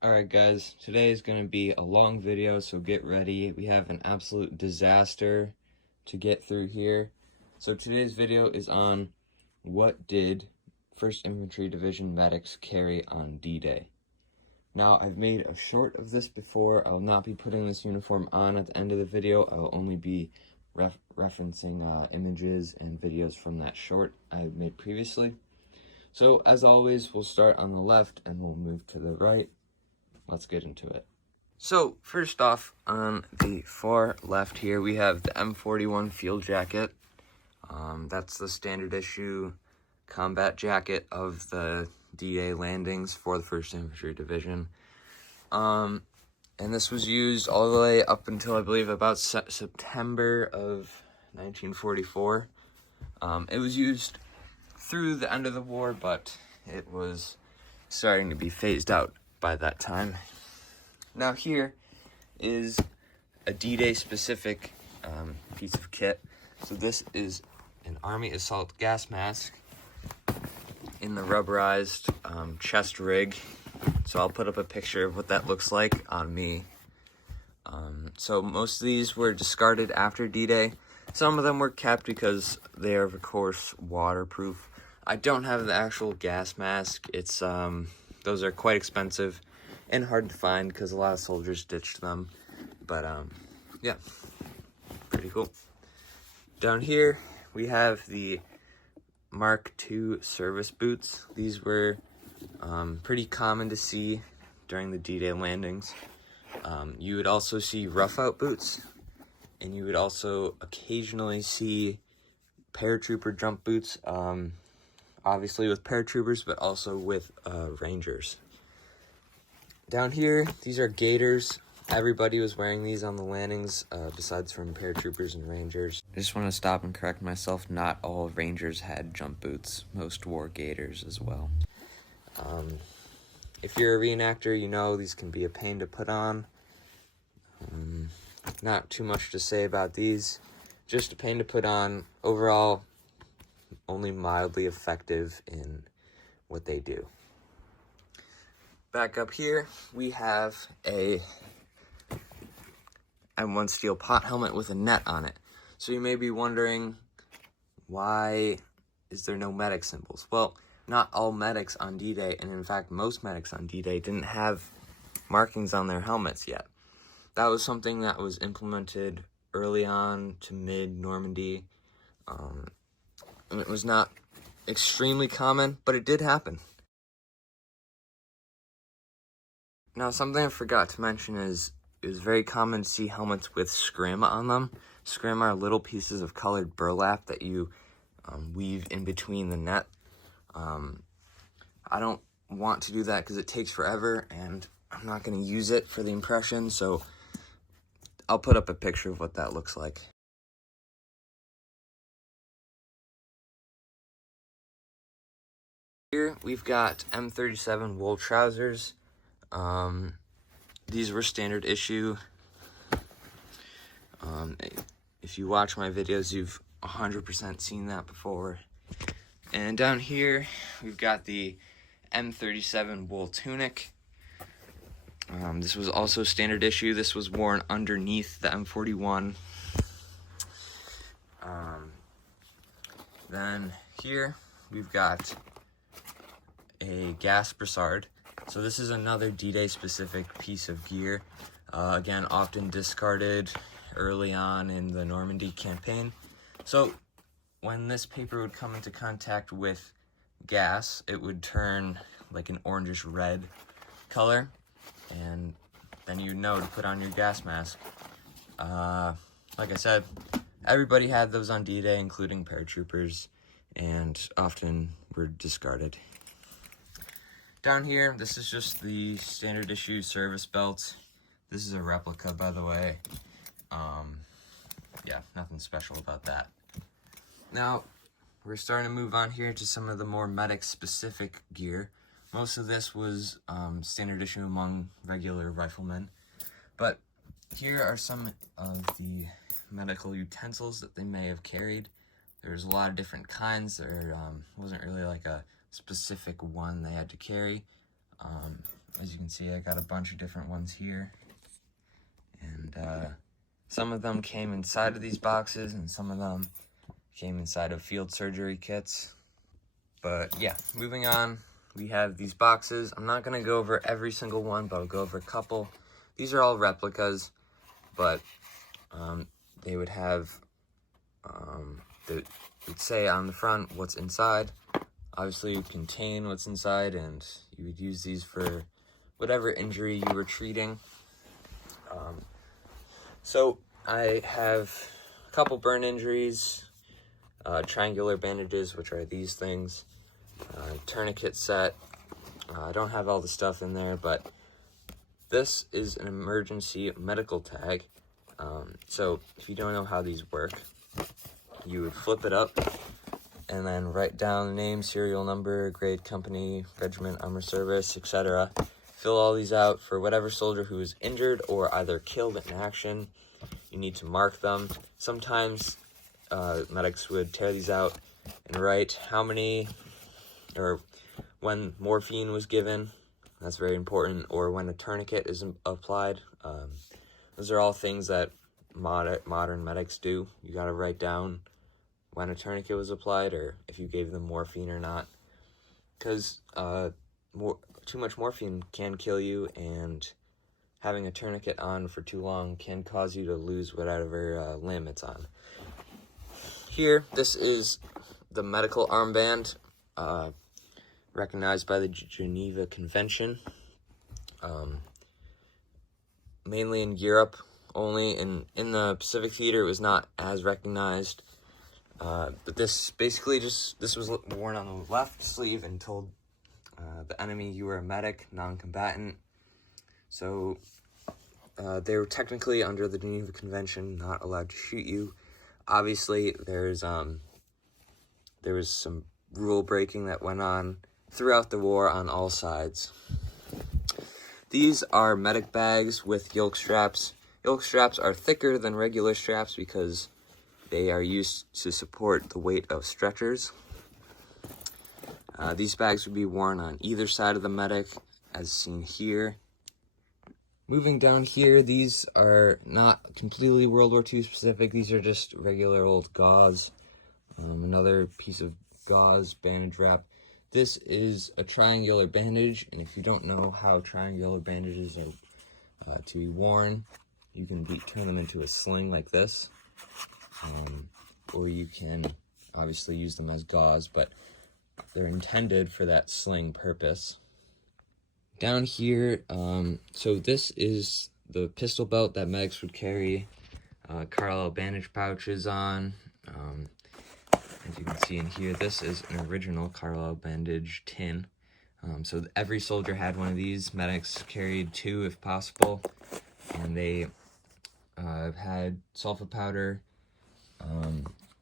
Alright guys, today is going to be a long video, so get ready. We have an absolute disaster to get through here. So today's video is on what did 1st Infantry Division medics carry on D-Day. Now, I've made a short of this before. I will not be putting this uniform on at the end of the video. I will only be referencing images and videos from that short I made previously. So, as always, we'll start on the left and we'll move to the right. Let's get into it. So, first off, on the far left here, we have the M41 field jacket. That's the standard issue combat jacket of the D-Day landings for the 1st Infantry Division. And this was used all the way up until, I believe, about September of 1944. It was used through the end of the war, but it was starting to be phased out by that time. Now here is a D-Day specific piece of kit. So this is an Army assault gas mask in the rubberized chest rig. So I'll put up a picture of what that looks like on me. So most of these were discarded after D-Day. Some of them were kept because they are, of course, waterproof. I don't have the actual gas mask. It's those are quite expensive and hard to find because a lot of soldiers ditched them. But yeah, pretty cool. Down here we have the Mark II service boots. These were pretty common to see during the D-Day landings. You would also see rough-out boots, and you would also occasionally see paratrooper jump boots, obviously with paratroopers, but also with Rangers. Down here, these are gaiters. Everybody was wearing these on the landings, besides from paratroopers and Rangers. I just want to stop and correct myself. Not all Rangers had jump boots. Most wore gaiters as well. If you're a reenactor, you know these can be a pain to put on. Not too much to say about these. Just a pain to put on. Overall, only mildly effective in what they do. Back up here, we have a M1 steel pot helmet with a net on it. So you may be wondering, why is there no medic symbols? Well, not all medics on D-Day, and in fact, most medics on D-Day didn't have markings on their helmets yet. That was something that was implemented early on to mid-Normandy. And it was not extremely common, but it did happen. Now, something I forgot to mention is it was very common to see helmets with scrim on them. Scrim are little pieces of colored burlap that you weave in between the net. I don't want to do that because it takes forever, and I'm not going to use it for the impression, so I'll put up a picture of what that looks like. Here we've got M37 wool trousers. These were standard issue. If you watch my videos, you've 100% seen that before. And down here, we've got the M37 wool tunic. This was also standard issue. This was worn underneath the M41. Then here, we've got a gas brassard. So this is another D-Day specific piece of gear. Again, often discarded early on in the Normandy campaign. So when this paper would come into contact with gas, it would turn like an orangish red color, and then you know to put on your gas mask. Like I said, everybody had those on D-Day, including paratroopers, and often were discarded. Down here, this is just the standard issue service belt. This is a replica, by the way. Yeah, nothing special about that. Now, we're starting to move on here to some of the more medic-specific gear. Most of this was standard issue among regular riflemen. But here are some of the medical utensils that they may have carried. There's a lot of different kinds. There wasn't really like a specific one they had to carry. As you can see, I got a bunch of different ones here. And some of them came inside of these boxes, and some of them came inside of field surgery kits. But yeah, moving on, we have these boxes. I'm not going to go over every single one, but I'll go over a couple. These are all replicas, but they would have, they would say on the front what's inside. Obviously, you contain what's inside, and you would use these for whatever injury you were treating. So I have a couple burn injuries, triangular bandages, which are these things, tourniquet set. I don't have all the stuff in there, but this is an emergency medical tag. So if you don't know how these work, you would flip it up and then write down name, serial number, grade, company, regiment, armor service, etc. Fill all these out for whatever soldier who is injured or either killed in action. You need to mark them. Sometimes medics would tear these out and write how many, or when morphine was given. That's very important. Or when a tourniquet is applied. Those are all things that modern medics do. You got to write down when a tourniquet was applied, or if you gave them morphine or not. Because too much morphine can kill you, and having a tourniquet on for too long can cause you to lose whatever limb it's on. Here, this is the medical armband, recognized by the Geneva Convention. Mainly in Europe only, and in the Pacific Theater it was not as recognized. But this basically this was worn on the left sleeve and told the enemy you were a medic, non-combatant. So they were technically under the Geneva Convention not allowed to shoot you. Obviously, there was some rule breaking that went on throughout the war on all sides. These are medic bags with yoke straps. Yoke straps are thicker than regular straps because they are used to support the weight of stretchers. These bags would be worn on either side of the medic, as seen here. Moving down here, these are not completely World War II specific. These are just regular old gauze. Another piece of gauze bandage wrap. This is a triangular bandage, and if you don't know how triangular bandages are to be worn, you can turn them into a sling like this, or you can obviously use them as gauze, but they're intended for that sling purpose. Down here, so this is the pistol belt that medics would carry Carlisle bandage pouches on. As you can see in here, this is an original Carlisle bandage tin. So every soldier had one of these. Medics carried 2 if possible, and they had sulfa powder,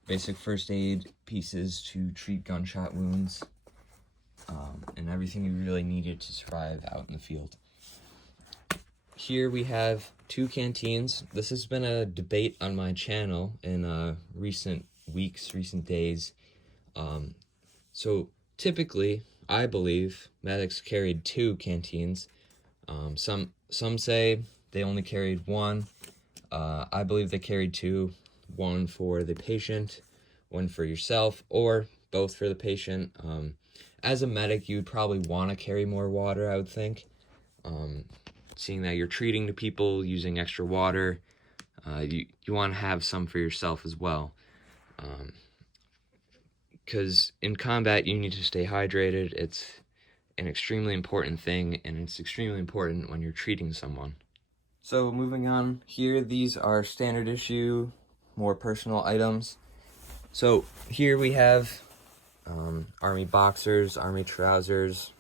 basic first aid pieces to treat gunshot wounds, and everything you really needed to survive out in the field. Here we have 2 canteens. This has been a debate on my channel in recent weeks, recent days. So typically, I believe medics carried 2 canteens. Some say they only carried 1. I believe they carried 2. 1 for the patient, 1 for yourself, or both for the patient. As a medic, you'd probably want to carry more water, I would think. Seeing that you're treating the people using extra water, you want to have some for yourself as well. Because in combat, you need to stay hydrated. It's an extremely important thing, and it's extremely important when you're treating someone. So moving on here, these are standard issue, more personal items. So here we have army boxers, army trousers,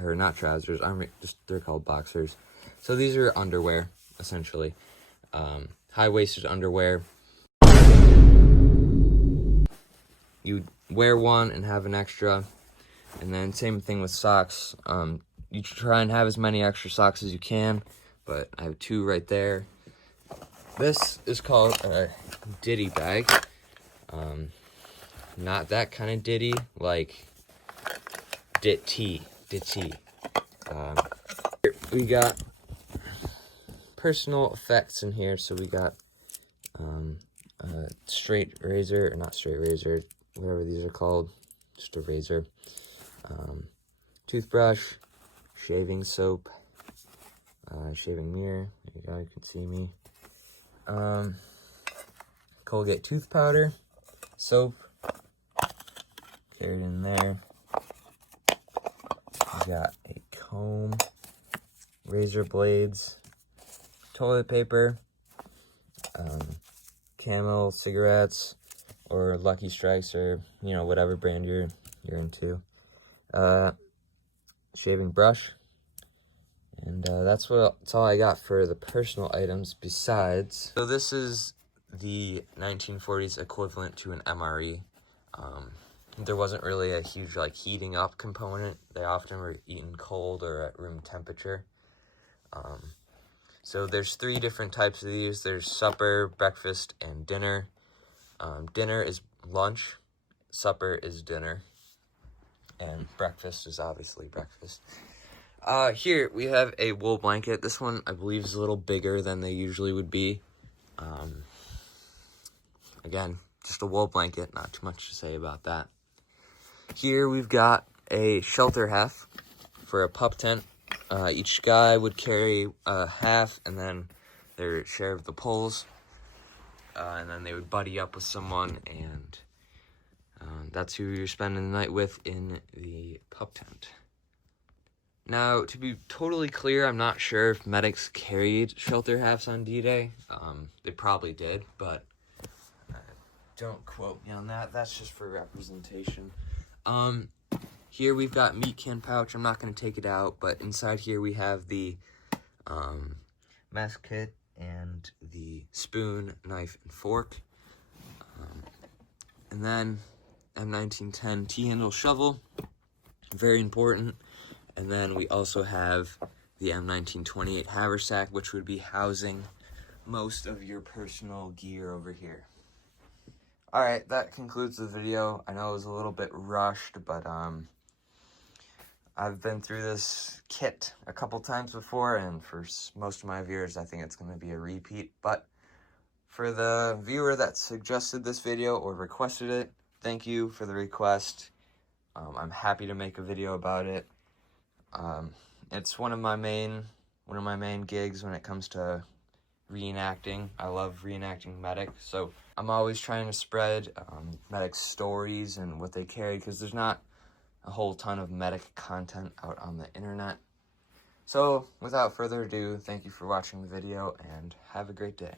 or not trousers, they're called boxers. So these are underwear, essentially. High-waisted underwear. You wear one and have an extra, and then same thing with socks. You try and have as many extra socks as you can, but I have 2 right there. This is called a ditty bag. Not that kind of ditty, like ditty. we got personal effects in here. So we got a straight razor, or not straight razor, whatever these are called, just a razor, toothbrush, shaving soap, shaving mirror, there you go, you can see me, Colgate tooth powder, soap, carried in there, we got a comb, razor blades, toilet paper, Camel cigarettes, or Lucky Strikes, or, you know, whatever brand you're into, shaving brush, and that's all I got for the personal items. Besides, so this is the 1940s equivalent to an MRE. There wasn't really a huge like heating up component. They often were eaten cold or at room temperature. So there's 3 different types of these. There's supper, breakfast, and dinner. Dinner is lunch, supper is dinner, and breakfast is obviously breakfast. Here we have a wool blanket. This one I believe is a little bigger than they usually would be. Again, just a wool blanket, not too much to say about that. Here we've got a shelter half for a pup tent. Each guy would carry a half and then their share of the poles, and then they would buddy up with someone, and that's who you're spending the night with in the pup tent. Now, to be totally clear, I'm not sure if medics carried shelter halves on D-Day. They probably did, but don't quote me on that. That's just for representation. Here we've got meat can pouch. I'm not going to take it out, but inside here we have the mess kit and the spoon, knife, and fork. And then M1910 T-handle shovel, very important. And then we also have the M1928 haversack, which would be housing most of your personal gear over here. Alright, that concludes the video. I know it was a little bit rushed, but I've been through this kit a couple times before, and for most of my viewers, I think it's going to be a repeat. But for the viewer that suggested this video or requested it, thank you for the request. I'm happy to make a video about it. It's one of my main gigs when it comes to reenacting. I love reenacting medic, so I'm always trying to spread medic stories and what they carry, because there's not a whole ton of medic content out on the internet. So without further ado, thank you for watching the video and have a great day.